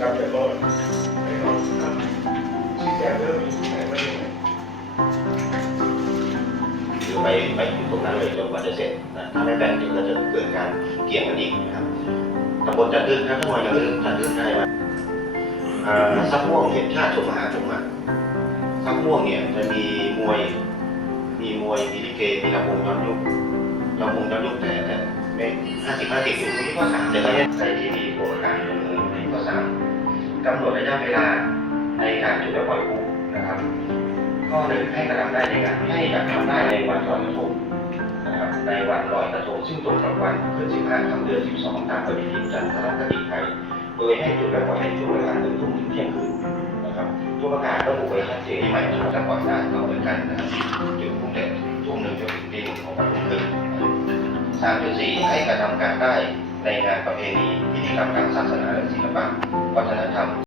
กลับไปก่อนไปก่อนครับชี้แจงเรื่องนี้ไหนไม่ได้หรือไปไปถึงตรงนั้นเลยจนกว่าจะเสร็จนะถ้าไม่แบ่งเดี๋ยวก็จะเกิดการเกี่ยงกันอีกนะครับตำบลจันทึกนะถ้ามาจันทึกจันทึกได้ไหมซักม่วงเห็นชาติชมมหาชมมาซักม่วงเนี่ยจะมีมวย มีมวยมีลิเกมีลำวงย้อนยุคลำวงย้อนยุคแต่แต่ไม่ห้าสิบห้าสิบอยู่ที่ข้อสามจะได้ใช้ที่ดีโครารดำเนินที่ กำหนดระยะเวลาในการจุดและปล่อยผู้นะครับ ข้อหนึ่งให้กระทำได้ในงานให้กระทำได้ในวันลอยกระทงนะครับในวันลอยกระทงซึ่งตรงกับวันขึ้น15ค่ำเดือน12ตามปฏิทินจันทรคติไทยโดยให้จุดและปล่อยในช่วงเวลาหนึ่งทุ่มถึงเที่ยงคืนนะครับทุกประกาศระบุไว้ชัดเจนที่หมายถึงจะปล่อยได้ต่อเหมือนกันนะครับ สามจุดสี่ให้กระทำการได้ในงานประเพณีพิธีกรรมทางศาสนาและศิลปะวัฒนธรรม